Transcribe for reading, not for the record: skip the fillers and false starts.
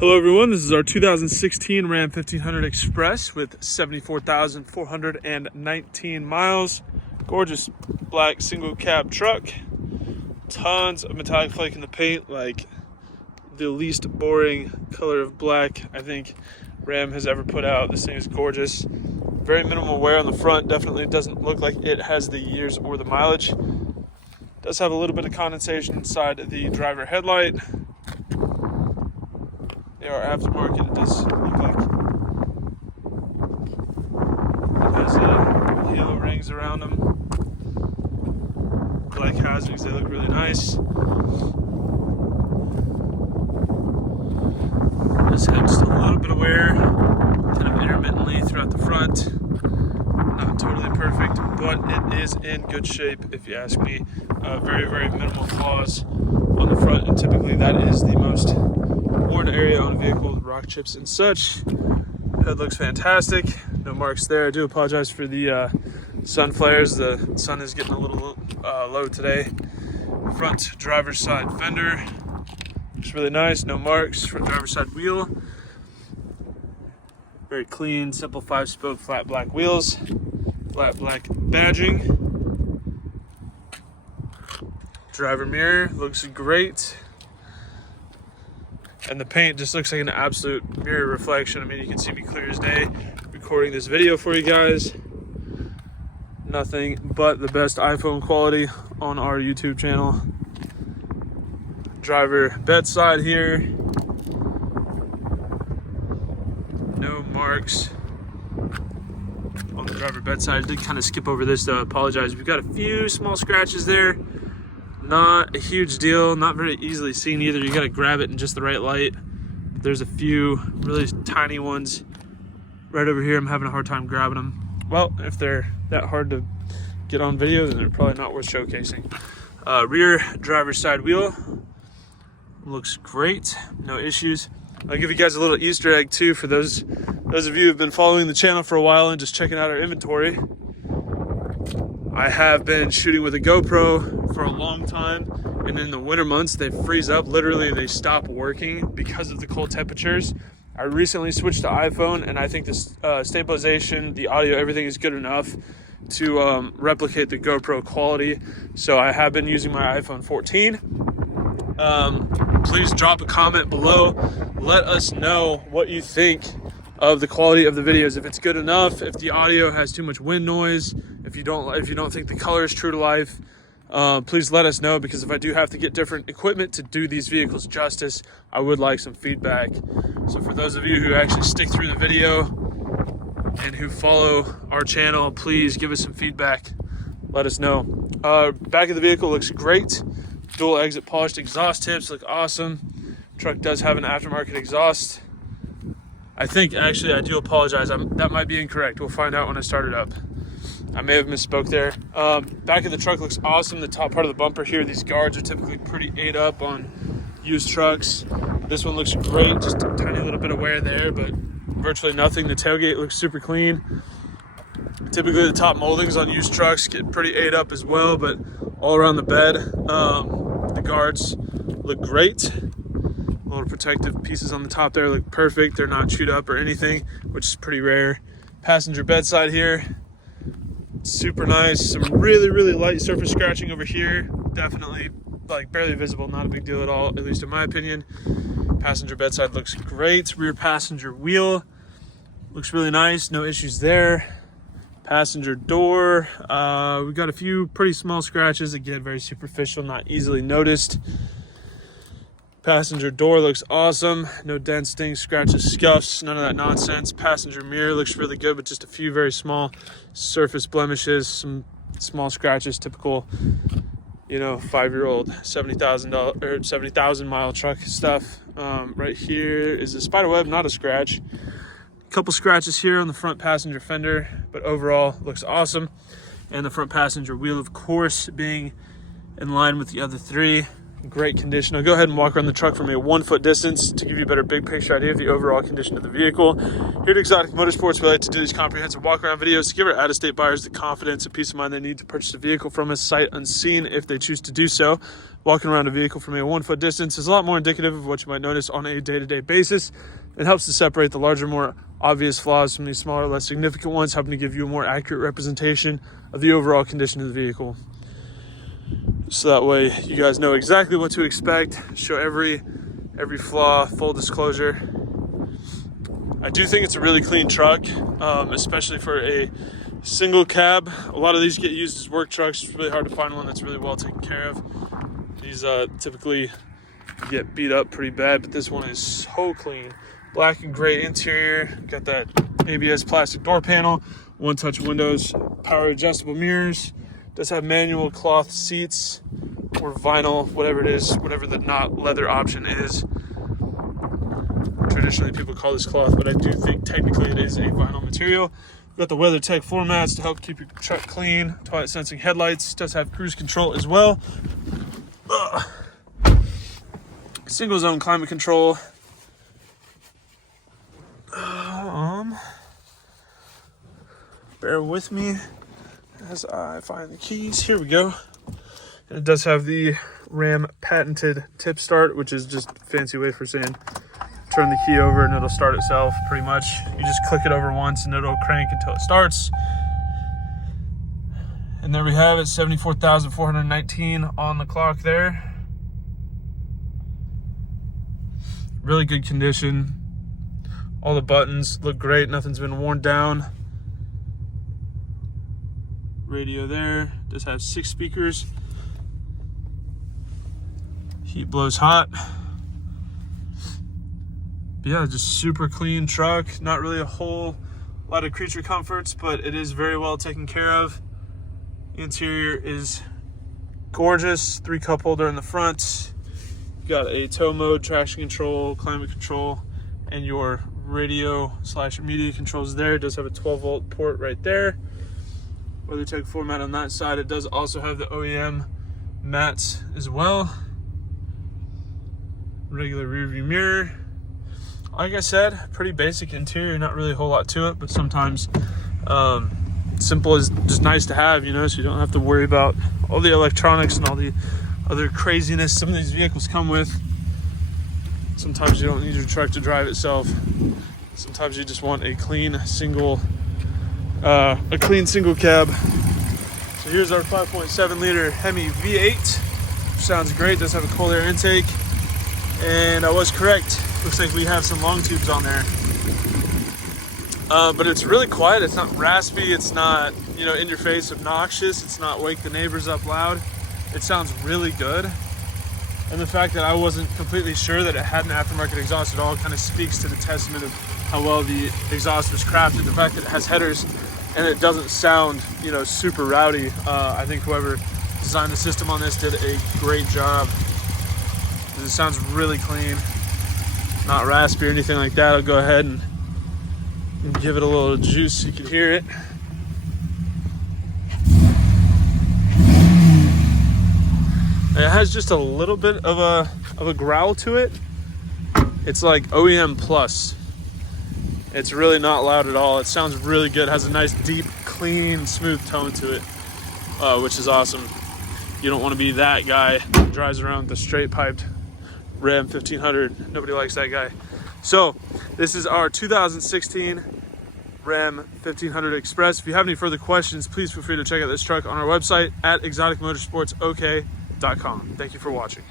Hello everyone, this is our 2016 Ram 1500 Express with 74,419 miles. Gorgeous black single cab truck. Tons of metallic flake in the paint, like the least boring color of black I think Ram has ever put out. This thing is gorgeous. Very minimal wear on the front. Definitely doesn't look like it has the years or the mileage. Does have a little bit of condensation inside the driver headlight. They are aftermarket. It does look like it has halo rings around them. Black housings, they look really nice. Does have just a little bit of wear, kind of intermittently throughout the front. Not totally perfect, but it is in good shape if you ask me. Very, very minimal flaws on the front, and typically that is the most worn area on a vehicle with rock chips and such. Head looks fantastic. No marks there. I do apologize for the sun flares. The sun is getting a little low today. Front driver's side fender looks really nice. No marks. Front driver's side wheel. Very clean, simple 5-spoke flat black wheels. Flat black badging. Driver mirror looks great. And the paint just looks like an absolute mirror reflection. I mean, you can see me clear as day recording this video for you guys. Nothing but the best iPhone quality on our YouTube channel. Driver bedside here. No marks on the driver bedside. I did kind of skip over this though, I apologize. We've got a few small scratches there. Not a huge deal, not very easily seen either. You gotta grab it in just the right light. There's a few really tiny ones right over here. I'm having a hard time grabbing them. Well, if they're that hard to get on video, then they're probably not worth showcasing. Rear driver's side wheel looks great, no issues. I'll give you guys a little Easter egg too for those of you who've been following the channel for a while and just checking out our inventory. I have been shooting with a GoPro for a long time, and in the winter months they freeze up. Literally, they stop working because of the cold temperatures. I recently switched to iPhone, and I think this stabilization, the audio, everything is good enough to replicate the GoPro quality. So I have been using my iPhone 14. Please drop a comment below. Let us know what you think of the quality of the videos. If it's good enough, if the audio has too much wind noise, if you don't think the color is true to life, please let us know, because if I do have to get different equipment to do these vehicles justice, I would like some feedback. So for those of you who actually stick through the video and who follow our channel, please give us some feedback. Let us know. Back of the vehicle looks great. Dual exit polished exhaust tips look awesome. Truck does have an aftermarket exhaust. I think, actually, I do apologize. That might be incorrect. We'll find out when I start it up. I may have misspoke there. Back of the truck looks awesome. The top part of the bumper here, these guards are typically pretty ate up on used trucks. This one looks great. Just a tiny little bit of wear there, but virtually nothing. The tailgate looks super clean. Typically, the top moldings on used trucks get pretty ate up as well, but all around the bed, the guards look great. Little protective pieces on the top there look perfect. They're not chewed up or anything, which is pretty rare. Passenger bedside here, super nice. Some really, really light surface scratching over here. Definitely like barely visible, not a big deal at all, at least in my opinion. Passenger bedside looks great. Rear passenger wheel looks really nice, no issues there. Passenger door, we got a few pretty small scratches, again, very superficial, not easily noticed. Passenger door looks awesome. No dents, stings, scratches, scuffs, none of that nonsense. Passenger mirror looks really good, but just a few very small surface blemishes, some small scratches, typical, 5-year-old $70,000 or 70,000 mile truck stuff. Right here is a spider web, not a scratch. A couple scratches here on the front passenger fender, but overall looks awesome. And the front passenger wheel, of course, being in line with the other three. great condition. I'll go ahead and walk around the truck from a 1 foot distance to give you a better big picture idea of the overall condition of the vehicle. Here at Exotic Motorsports, we like to do these comprehensive walk around videos to give our out-of-state buyers the confidence and peace of mind they need to purchase a vehicle from us sight unseen if they choose to do so. Walking around a vehicle from a 1 foot distance is a lot more indicative of what you might notice on a day-to-day basis. It helps to separate the larger, more obvious flaws from these smaller, less significant ones, helping to give you a more accurate representation of the overall condition of the vehicle. So that way you guys know exactly what to expect, show every flaw, full disclosure. I do think it's a really clean truck, especially for a single cab. A lot of these get used as work trucks. It's really hard to find one that's really well taken care of. These typically get beat up pretty bad, but this one is so clean. Black and gray interior, got that ABS plastic door panel, one-touch windows, power adjustable mirrors. Does have manual cloth seats or vinyl, whatever it is, whatever the not leather option is. Traditionally, people call this cloth, but I do think technically it is a vinyl material. We've got the WeatherTech floor mats to help keep your truck clean. Twilight sensing headlights. Does have cruise control as well. Single zone climate control. Bear with me as I find the keys. Here we go. And it does have the Ram patented tip start, which is just a fancy way for saying turn the key over and it'll start itself pretty much. You just click it over once and it'll crank until it starts. And there we have it, 74,419 on the clock there. Really good condition. All the buttons look great, nothing's been worn down. Radio there, does have 6 speakers. Heat blows hot. But yeah, just super clean truck. Not really a whole lot of creature comforts, but it is very well taken care of. The interior is gorgeous. 3 cup holder in the front. You got a tow mode, traction control, climate control, and your radio / media controls there. It does have a 12 volt port right there. WeatherTech floor mat on that side. It does also have the OEM mats as well. Regular rear view mirror. Like I said, pretty basic interior, not really a whole lot to it, but sometimes simple is just nice to have, you know, so you don't have to worry about all the electronics and all the other craziness some of these vehicles come with. Sometimes you don't need your truck to drive itself. Sometimes you just want a clean single cab. So here's our 5.7 liter Hemi V8. Sounds great. Does have a cold air intake, and I was correct. Looks like we have some long tubes on there, but it's really quiet. It's not raspy. It's not, you know, in your face obnoxious. It's not wake the neighbors up loud. It sounds really good. And the fact that I wasn't completely sure that it had an aftermarket exhaust at all kind of speaks to the testament of how well the exhaust was crafted. The fact that it has headers and it doesn't sound, you know, super rowdy. I think whoever designed the system on this did a great job. It sounds really clean, not raspy or anything like that. I'll go ahead and give it a little juice so you can hear it. It has just a little bit of a growl to it. It's like OEM plus. It's really not loud at all. It sounds really good. It has a nice, deep, clean, smooth tone to it, which is awesome. You don't want to be that guy that drives around with a straight piped Ram 1500. Nobody likes that guy. So this is our 2016 Ram 1500 Express. If you have any further questions, please feel free to check out this truck on our website at exoticmotorsportsok.com. Thank you for watching.